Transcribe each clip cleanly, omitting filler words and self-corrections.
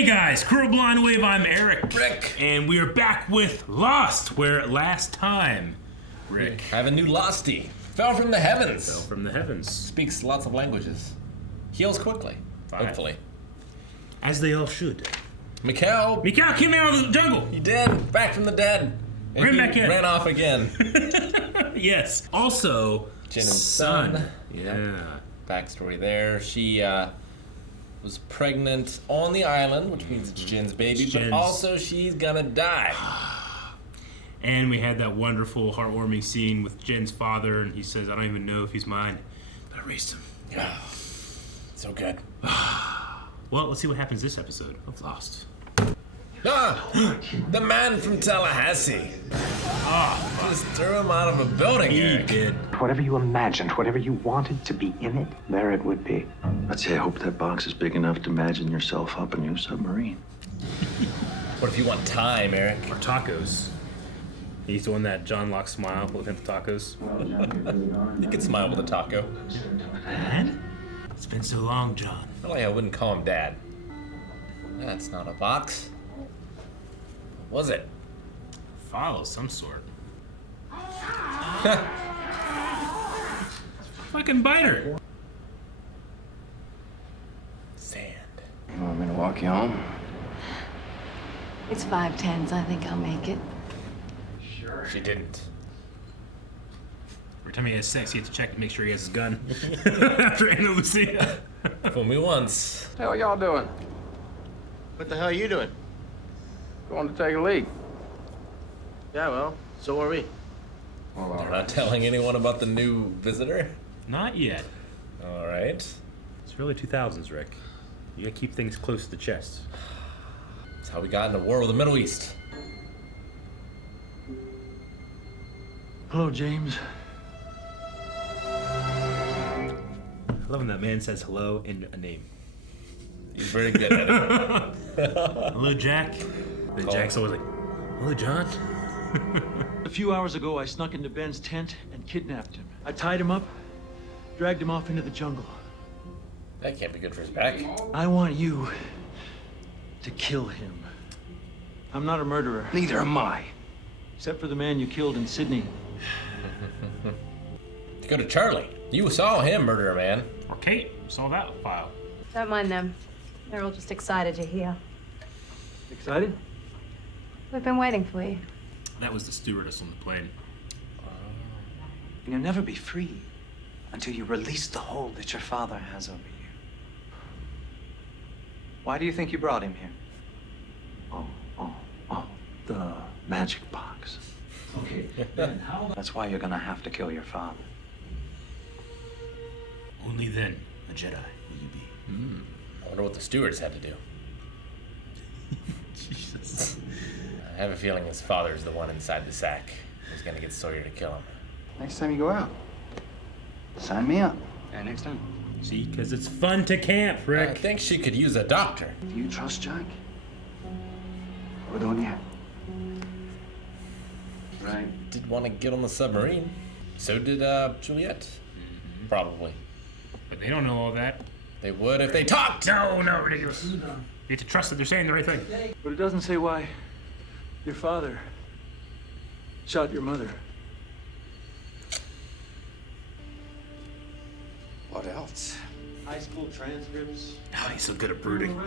Hey guys, Crew of Blind Wave, I'm Eric. Rick. And we are back with Lost, where last time, Rick. I have a new Losty. Fell from the heavens. Fell from the heavens. Speaks lots of languages. Heals quickly. Fine. Hopefully. As they all should. Mikhail. Mikhail came out of the jungle. He did. Back from the dead. And Ran he back in. Ran off again. Yes. Also, Jin and Sun. Yeah. Backstory there. She was pregnant on the island, which means it's Jin's baby, but also she's gonna die. And we had that wonderful, heartwarming scene with Jen's father, and he says, I don't even know if he's mine, but I raised him. Yeah. So good. Well, let's see what happens this episode of Lost. Ah! The man from Tallahassee. Ah, Just threw him out of a building, he Eric. did. Whatever you imagined, whatever you wanted to be in it, there it would be. I'd say I hope that box is big enough to imagine yourself up a new submarine. What if you want time, Eric? Or tacos. He's doing that John Locke smile looking at the tacos. You could smile with a taco. Dad? It's been so long, John. Really, I wouldn't call him Dad. That's not a box. What was it? File of some sort. Fucking biter. Sand. You want me to walk you home? It's 5:10s. I think I'll make it. Sure. She didn't. Every time he has sex, he has to check to make sure he has his gun. After Anna Lucia. Fool me once. Hey, what y'all doing? What the hell are you doing? Going to take a leak. Yeah, well, so are we. Well, all They're right. not telling anyone about the new visitor? Not yet. All right. It's really 2000s, Rick. You gotta keep things close to the chest. That's how we got into war with the Middle East. Hello, James. I love when that man says hello in a name. He's very good at it. Hello, Jack. Then Jack's always like, hello, John. A few hours ago, I snuck into Ben's tent and kidnapped him. I tied him up, dragged him off into the jungle. That can't be good for his back. I want you to kill him. I'm not a murderer. Neither am I. Except for the man you killed in Sydney. To go to Charlie. You saw him murder a man. Or Kate. Saw that file. Don't mind them. They're all just excited you're here. Excited? We've been waiting for you. That was the stewardess on the plane. You'll never be free until you release the hold that your father has over you. Why do you think you brought him here? Oh, the magic box. Okay, Ben, how... That's why you're gonna have to kill your father. Only then a Jedi will you be. I wonder what the stewards had to do. Jesus. I have a feeling his father's the one inside the sack who's gonna get Sawyer to kill him. Next time you go out, sign me up. And next time. See, because it's fun to camp, I Rick. think she could use a doctor. Do you trust Jack? Or don't you? Right. Did want to get on the submarine. So did Juliet. Probably. But they don't know all that. They would if they talked. No, ridiculous. You have to trust that they're saying the right thing. But it doesn't say why your father shot your mother. What else? High school transcripts. Oh, he's so good at brooding.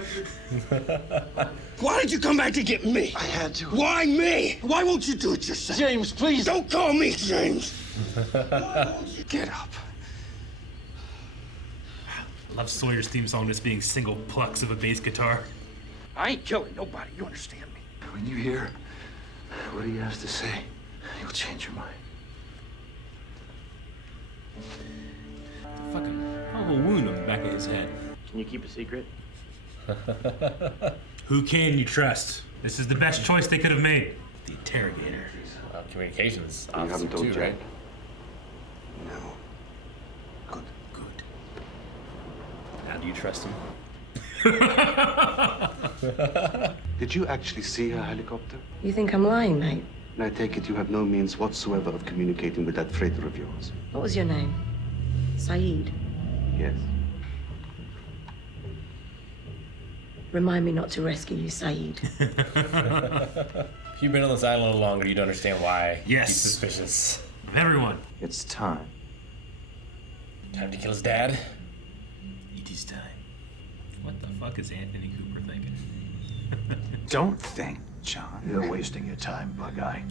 Why did you come back to get me? I had to. Why me? Why won't you do it yourself? James, please. Don't call me James. Get up. I love Sawyer's theme song just being single plucks of a bass guitar. I ain't killing nobody. You understand me? When you hear what he has to say, you'll change your mind. Fucking hell of a wound on the back of his head. Can you keep a secret? Who can you trust? This is the best choice they could have made. The interrogator. Communications You officer haven't told too, Jack? right? No. Good. Good. Now do you trust him? Did you actually see her helicopter? You think I'm lying, mate? And I take it you have no means whatsoever of communicating with that freighter of yours. What was your name? Saeed. Yes. Remind me not to rescue you, Saeed. If you've been on this island a little longer, you'd understand why Yes. he's suspicious. Everyone. It's time. Time to kill his dad. E.T.'s time. What the fuck is Anthony Cooper thinking? Don't think, John. You're wasting your time, Bug-Eye.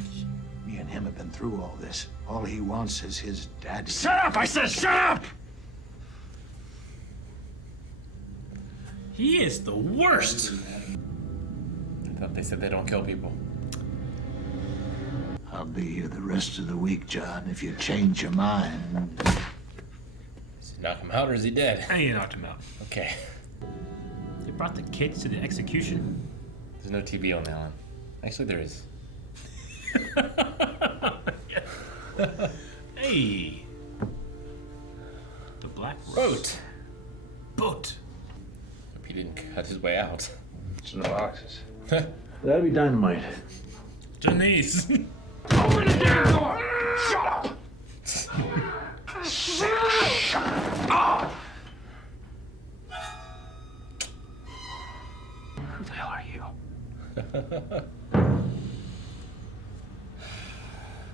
Me and him have been through all this. All he wants is his daddy. Shut up! I said shut up! He is the worst. I thought they said they don't kill people. I'll be here the rest of the week, John, if you change your mind. Is he knock him out or is he dead? I ain't knocked him out. Okay. They brought the kids to the execution. There's no TV on the island. Actually, there is. Hey. The Black Rose. Boat. Boat. Hope he didn't cut his way out. It's in the boxes. That'd be dynamite. Denise. Open the damn door! Shut up! Shut up! Who the hell are you?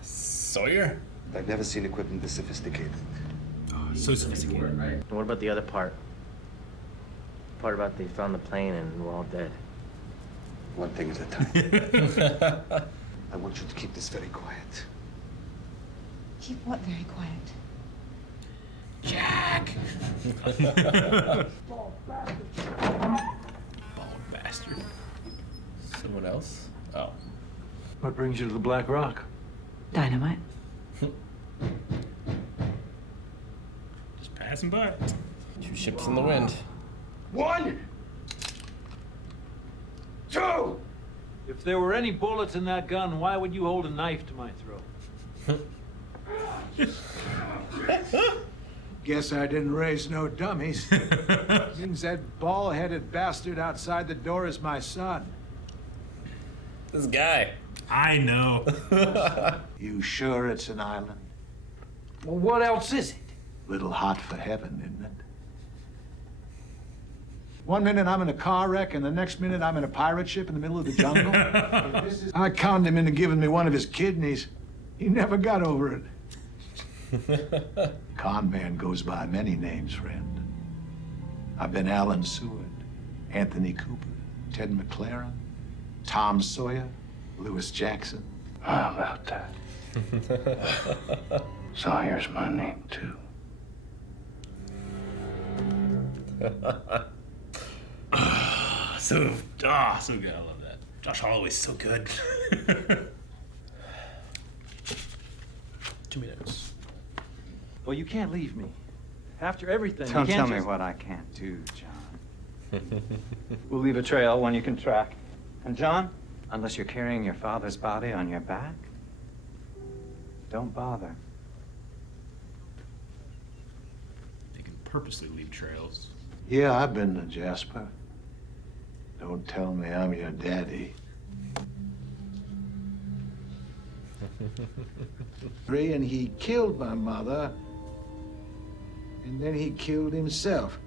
Sawyer? I've never seen equipment this sophisticated. Oh, so sophisticated. And what about the other part? The part about they found the plane and we're all dead. One thing at a time. I want you to keep this very quiet. Keep what very quiet? Jack. Bald bastard. Someone else? Oh. What brings you to the Black Rock? Dynamite. Just passing by. Two ships in the wind. 1, 2. If there were any bullets in that gun, why would you hold a knife to my throat? Guess I didn't raise no dummies. Means that bald-headed bastard outside the door is my son. This guy. I know. You sure it's an island? Well, what else is it? Little hot for heaven, isn't it? One minute I'm in a car wreck, and the next minute I'm in a pirate ship in the middle of the jungle. I conned him into giving me one of his kidneys. He never got over it. Con man goes by many names, friend. I've been Alan Seward, Anthony Cooper, Ted McLaren, Tom Sawyer, Lewis Jackson. How about that? Sawyer's my name, too. So good. I love that. Josh Holloway's so good. 2 minutes. Well, you can't leave me. After everything, Don't you tell can't me just... what I can't do, John. We'll leave a trail, one you can track. And John, unless you're carrying your father's body on your back, don't bother. They can purposely leave trails. Yeah, I've been to Jasper. Don't tell me I'm your daddy. And he killed my mother, and then he killed himself.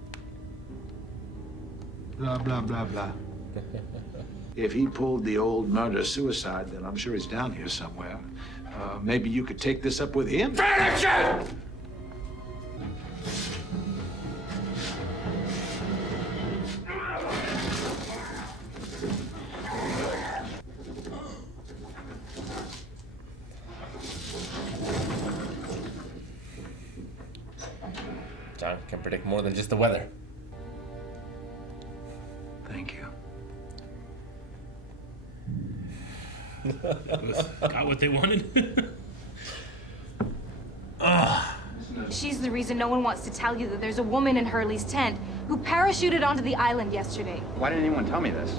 Blah, blah, blah, blah. If he pulled the old murder-suicide, then I'm sure he's down here somewhere. Maybe you could take this up with him? Finish it! John can predict more than just the weather. Thank you. Got what they wanted. She's the reason no one wants to tell you that there's a woman in Hurley's tent who parachuted onto the island yesterday. Why didn't anyone tell me this?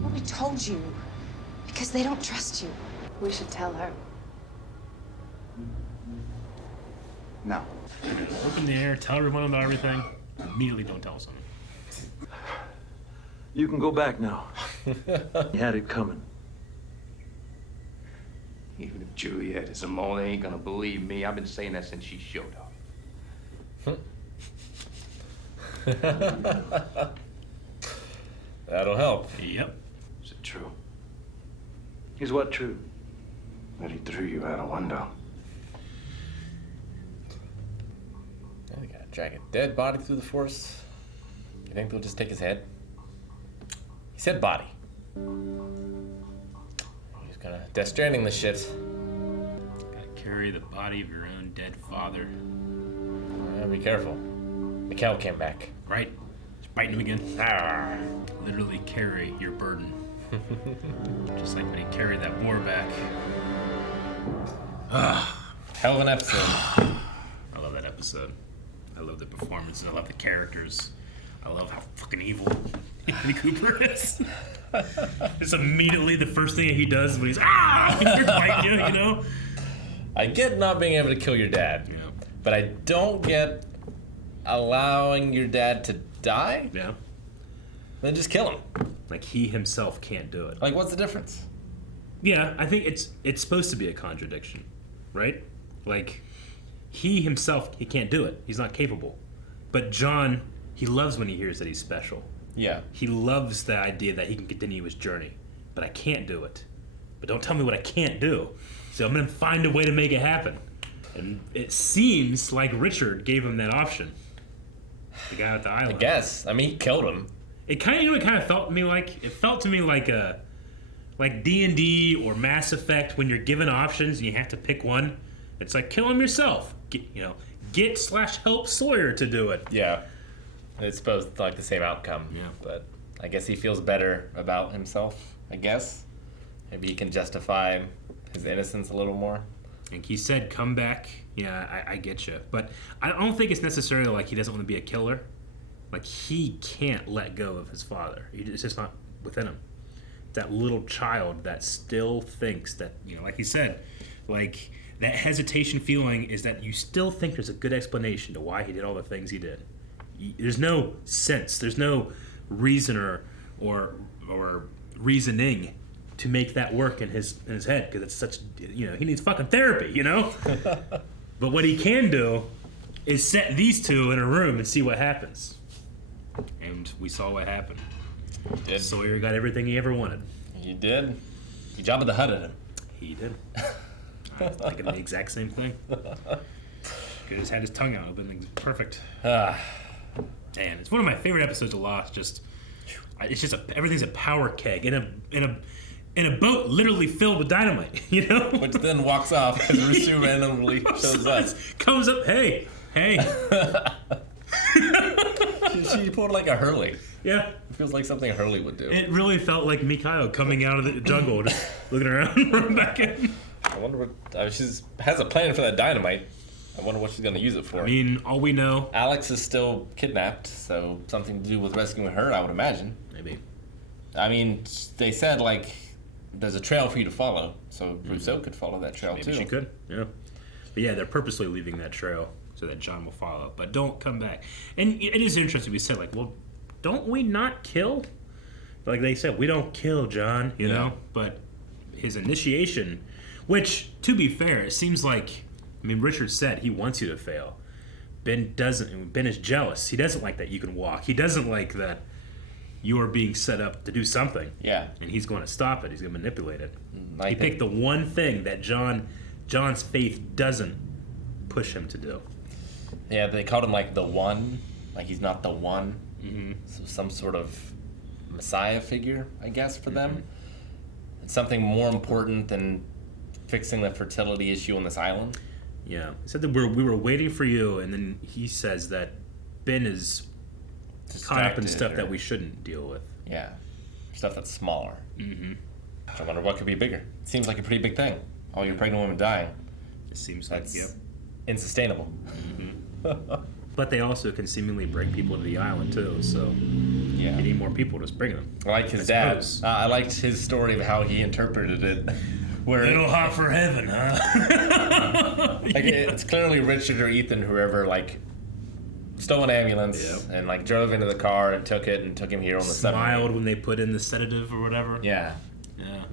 Well, we told you. Because they don't trust you. We should tell her. No. Open the air, tell everyone about everything. Immediately don't tell someone. You can go back now. You had it coming. Even if Juliet is a mole, they ain't gonna believe me. I've been saying that since she showed up. That'll help. Yep. Is it true? Is what true? That he threw you out a window. Yeah, they gotta drag a dead body through the forest. You think they'll just take his head? He said body. He's gonna Death Stranding this shit. Gotta carry the body of your own dead father. Yeah, be careful. Mikhail came back. Right? Just biting him again. Ah. Literally carry your burden. Just like when he carried that war back. Hell of an episode. I love that episode. I love the performance and I love the characters. I love how fucking evil Anthony Cooper is. It's immediately the first thing he does when he's you're biting you know? I get not being able to kill your dad. Yeah. But I don't get allowing your dad to die. Yeah. Then just kill him. Like he himself can't do it. Like, what's the difference? Yeah, I think it's supposed to be a contradiction, right? Like he himself, he can't do it. He's not capable. But John, he loves when he hears that he's special. Yeah. He loves the idea that he can continue his journey. But I can't do it. But don't tell me what I can't do. So I'm gonna find a way to make it happen. And it seems like Richard gave him that option. The guy at the island. I guess. I mean, he killed him. It kind of, you know, it kind of felt to me like like D&D or Mass Effect when you're given options and you have to pick one. It's like kill him yourself. Get/help Sawyer to do it. Yeah. It's both like the same outcome. Yeah. But I guess he feels better about himself, I guess. Maybe he can justify his innocence a little more. And he said, come back. Yeah, I get you. But I don't think it's necessarily like he doesn't want to be a killer. Like, he can't let go of his father. It's just not within him. That little child that still thinks that, you know, like he said, like, that hesitation feeling is that you still think there's a good explanation to why he did all the things he did. There's no sense. There's no reason or reasoning to make that work in his head, because it's such, you know, he needs fucking therapy, you know? But what he can do is set these two in a room and see what happens. And we saw what happened. He did. Sawyer got everything he ever wanted. He did. He Jabba the Hutt at him. He did. I was thinking the exact same thing. Could have had his tongue out. It would have been perfect. Man, it's one of my favorite episodes of Lost. It's just everything's a power keg in a boat literally filled with dynamite. You know, which then walks off because Rusu randomly shows up. Comes up, hey. She pulled like a Hurley. Yeah. It feels like something Hurley would do. It really felt like Mikhail coming out of the jungle, just looking around, running back in. I wonder what... she has a plan for that dynamite. I wonder what she's going to use it for. I mean, all we know... Alex is still kidnapped, so something to do with rescuing her, I would imagine. Maybe. I mean, they said, like, there's a trail for you to follow, so Rousseau could follow that trail, too. Maybe she could, yeah. But yeah, they're purposely leaving that trail so that John will follow. But don't come back. And it is interesting, we said, like, well, don't we not kill? Like they said, we don't kill John, you know? But his initiation, which, to be fair, it seems like, I mean, Richard said he wants you to fail. Ben doesn't. Ben is jealous. He doesn't like that you can walk. He doesn't like that you are being set up to do something. Yeah. And he's going to stop it. He's going to manipulate it. He picked the one thing that John's faith doesn't push him to do. Yeah, they called him like the one. Like he's not the one. Mm-hmm. So some sort of messiah figure, I guess, for them. It's something more important than fixing the fertility issue on this island. Yeah. He said that we were waiting for you, and then he says that Ben is caught up in stuff that we shouldn't deal with. Yeah. Stuff that's smaller. Mm-hmm. I wonder what could be bigger. It seems like a pretty big thing. All your pregnant women dying. It seems like, that's insustainable. Mm-hmm. But they also can seemingly bring people to the island, too, so yeah. You need more people, just bring them. I like his dad. I liked his story of how he interpreted it. Where little hot for heaven, huh? Like it's clearly Richard or Ethan, whoever, like stole an ambulance and like drove into the car and took him here on the submarine. Smiled when they put in the sedative or whatever. Yeah.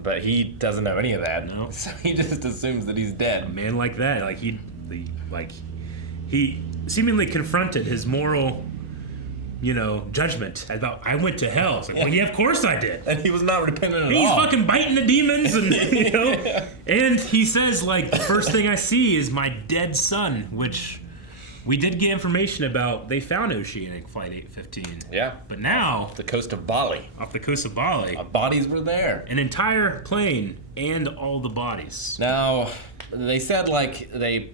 But he doesn't know any of that. No. So he just assumes that he's dead. A man like that, he seemingly confronted his moral judgment about I went to hell. It's like, well, yeah, of course I did. And he was not repentant at He's all. fucking biting the demons, and and he says like the first thing I see is my dead son, which we did get information about. They found Oceanic Flight 815. Yeah. But now Off the coast of Bali. Bodies were there. An entire plane and all the bodies. Now, they said like they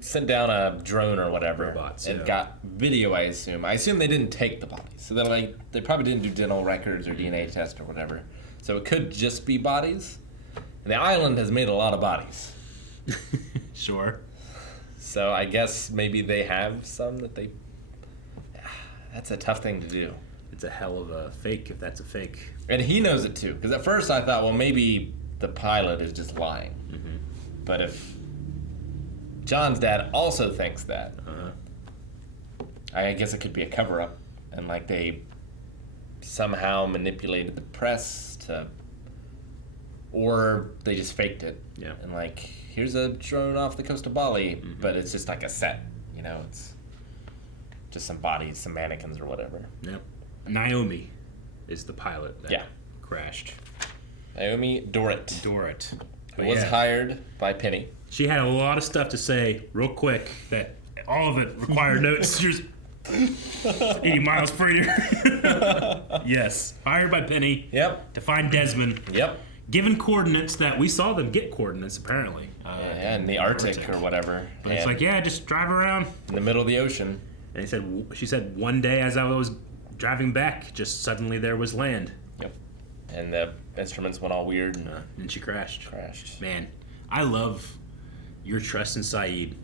sent down a drone or whatever Robots, and yeah. got video, I assume. I assume they didn't take the bodies. So they probably didn't do dental records or DNA test or whatever. So it could just be bodies. And the island has made a lot of bodies. Sure. So I guess maybe they have some that they... That's a tough thing to do. It's a hell of a fake if that's a fake. And he knows it too. Because at first I thought, well, maybe the pilot is just lying. Mm-hmm. But if John's dad also thinks that, I guess it could be a cover-up. And like they somehow manipulated the press to... Or they just faked it. Yeah. And like, here's a drone off the coast of Bali, but it's just like a set. It's just some bodies, some mannequins or whatever. Yep. Naomi is the pilot that Yeah. crashed. Naomi Dorrit. Who was hired by Penny. She had a lot of stuff to say real quick that all of it required notes. She was 80 miles per year. Yes. Hired by Penny. Yep. To find Desmond. Yep. Given coordinates that we saw them get coordinates apparently. Yeah, in the Arctic or whatever. But it's like, yeah, just drive around. In the middle of the ocean. And she said one day as I was driving back, just suddenly there was land. Yep. And the instruments went all weird. And she crashed. Man, I love your trust in Saeed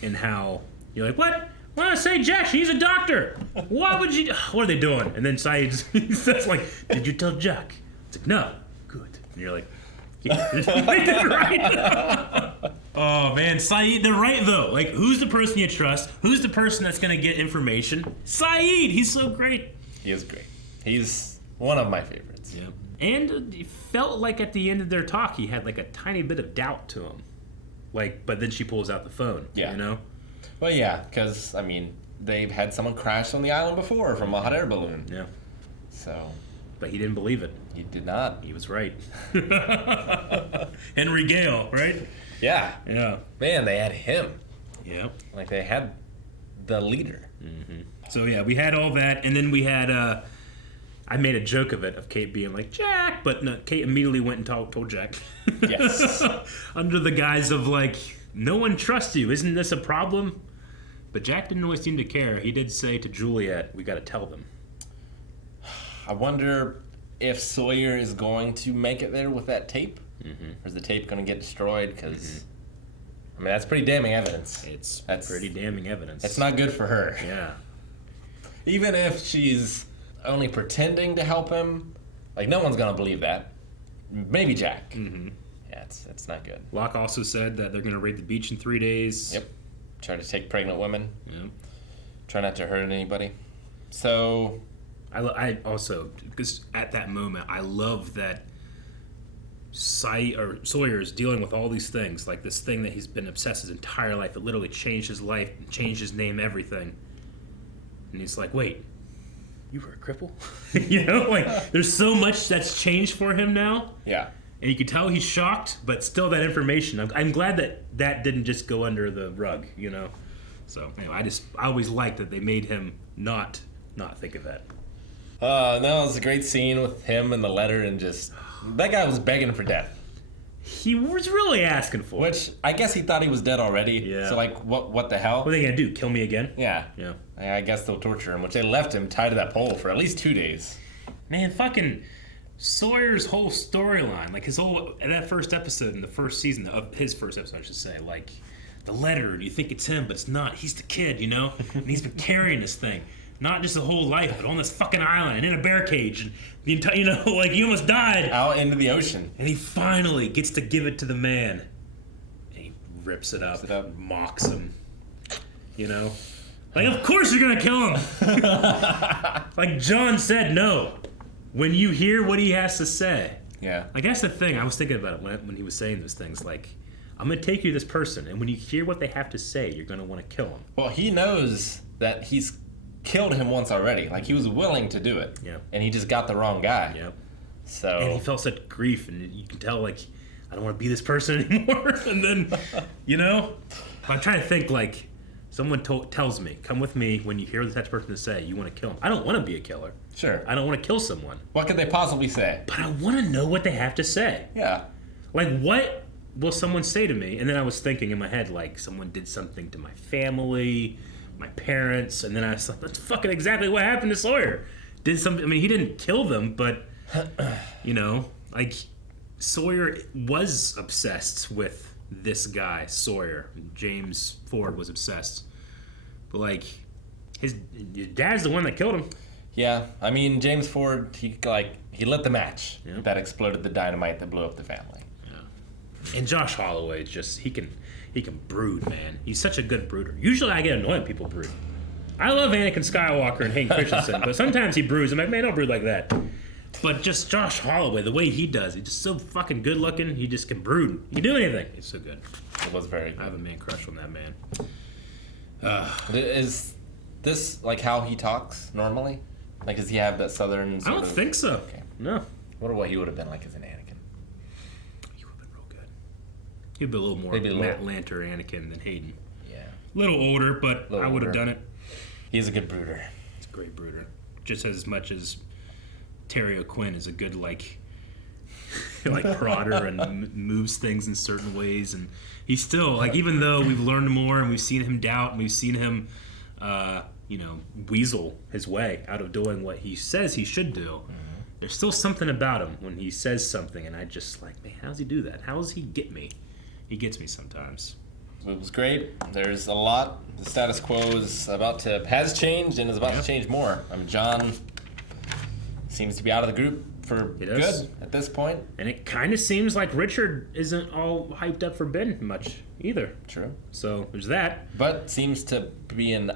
and how you're like, what? Well, I say Jack, he's a doctor. Why would you? What are they doing? And then Saeed says like, did you tell Jack? It's like, no. Good. And you're like, yeah, they did it right. Oh man, Saeed, they're right though. Like, who's the person you trust? Who's the person that's gonna get information? Saeed, he's so great. He is great. He's one of my favorites. Yep. And it felt like at the end of their talk, he had like a tiny bit of doubt to him. Like, but then she pulls out the phone. Yeah. Well, yeah, because I mean, they've had someone crash on the island before from a hot air balloon. Yeah. So. But he didn't believe it. He did not. He was right. Henry Gale, right? Yeah. Yeah. Man, they had him. Yep. Like they had the leader. Mm-hmm. So yeah, we had all that, and then we had. I made a joke of it, of Kate being like Jack, but no, Kate immediately went and told Jack. Yes. Under the guise of like, no one trusts you. Isn't this a problem? But Jack didn't always seem to care. He did say to Juliet, "We got to tell them." I wonder if Sawyer is going to make it there with that tape. Mm-hmm. Or is the tape going to get destroyed? Because, I mean, that's pretty damning evidence. That's pretty damning evidence. It's not good for her. Yeah. Even if she's only pretending to help him, like, no one's going to believe that. Maybe Jack. Mm-hmm. Yeah, it's not good. Locke also said that they're going to raid the beach in 3 days. Yep. Try to take pregnant women. Yep. Try not to hurt anybody. So... I also, because at that moment, I love that Sawyer's dealing with all these things, like this thing that he's been obsessed his entire life. It literally changed his life, changed his name, everything. And he's like, wait, you were a cripple? Like, there's so much that's changed for him now. Yeah. And you can tell he's shocked, but still that information. I'm glad that didn't just go under the rug, So, anyway, I always liked that they made him not think of that. No, it was a great scene with him and the letter and just... That guy was begging for death. He was really asking for it. Which, I guess he thought he was dead already. Yeah. So, like, what the hell? What are they going to do, kill me again? Yeah. Yeah. I guess they'll torture him, which they left him tied to that pole for at least 2 days. Man, fucking Sawyer's whole storyline, like that first episode in the first season, of his first episode, I should say, like, the letter, you think it's him, but it's not. He's the kid, And he's been carrying this thing. Not just a whole life, but on this fucking island and in a bear cage, and the entire, like he almost died out into the ocean, and he finally gets to give it to the man, and he rips it up, and mocks him, like of course you're gonna kill him, like John said no, when you hear what he has to say. Yeah, like that's the thing. I was thinking about it when he was saying those things, like I'm gonna take you to this person, and when you hear what they have to say, you're gonna want to kill him. Well, he knows that he's killed him once already. Like, he was willing to do it. Yeah. And he just got the wrong guy. Yep. So. And he felt such grief, and you can tell, like, I don't want to be this person anymore. And then, you know, I'm trying to think, like, someone tells me, come with me when you hear the type of person to say, you want to kill him. I don't want to be a killer. Sure. I don't want to kill someone. What could they possibly say? But I want to know what they have to say. Yeah. Like, what will someone say to me? And then I was thinking in my head, like, someone did something to my family, my parents, and then I was like, that's fucking exactly what happened to Sawyer. Did something, I mean, he didn't kill them, but, you know, like, Sawyer was obsessed with this guy, Sawyer. James Ford was obsessed. But, like, his dad's the one that killed him. Yeah, I mean, James Ford, he lit the match that exploded the dynamite that blew up the family. Yeah. And Josh Holloway, just, he can brood, man. He's such a good brooder. Usually I get annoyed when people brood. I love Anakin Skywalker and Hayden Christensen, but sometimes he broods. I'm like, man, don't brood like that. But just Josh Holloway, the way he does, he's just so fucking good looking. He just can brood. He can do anything. He's so good. It was very good. I have a man crush on that man. Is this like how he talks normally? Like, does he have that southern I don't think so. Okay. No. I wonder what he would have been like as an Anakin. He would have been real good. He'd be a little more Matt Lanter Anakin than Hayden. Yeah. A little older, but I would have done it. He's a good brooder. He's a great brooder. Just as much as Terry O'Quinn is a good, like prodder and moves things in certain ways. And he's still, like, even though we've learned more and we've seen him doubt and we've seen him, you know, weasel his way out of doing what he says he should do, there's still something about him when he says something, and I just, like, man, how does he do that? How does he get me? He gets me sometimes. It was great. There's a lot. The status quo has changed and is about to change more. I mean, John seems to be out of the group for good at this point. And it kind of seems like Richard isn't all hyped up for Ben much either. True. So there's that. But seems to be an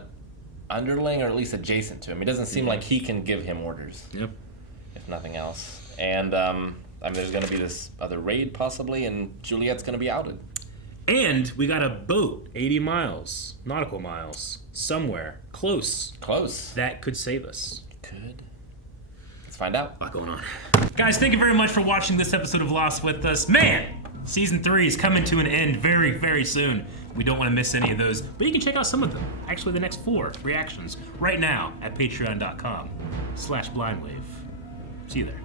underling, or at least adjacent to him. It doesn't seem like he can give him orders. Yep. If nothing else. And I mean, there's going to be this other raid possibly, and Juliet's going to be outed. And we got a boat, 80 miles, nautical miles, somewhere close. Close. That could save us. Could. Let's find out. A lot going on. Guys, thank you very much for watching this episode of Lost with us. Man, season 3 is coming to an end very, very soon. We don't want to miss any of those, but you can check out some of them. Actually, the next 4 reactions right now at patreon.com/blindwave. See you there.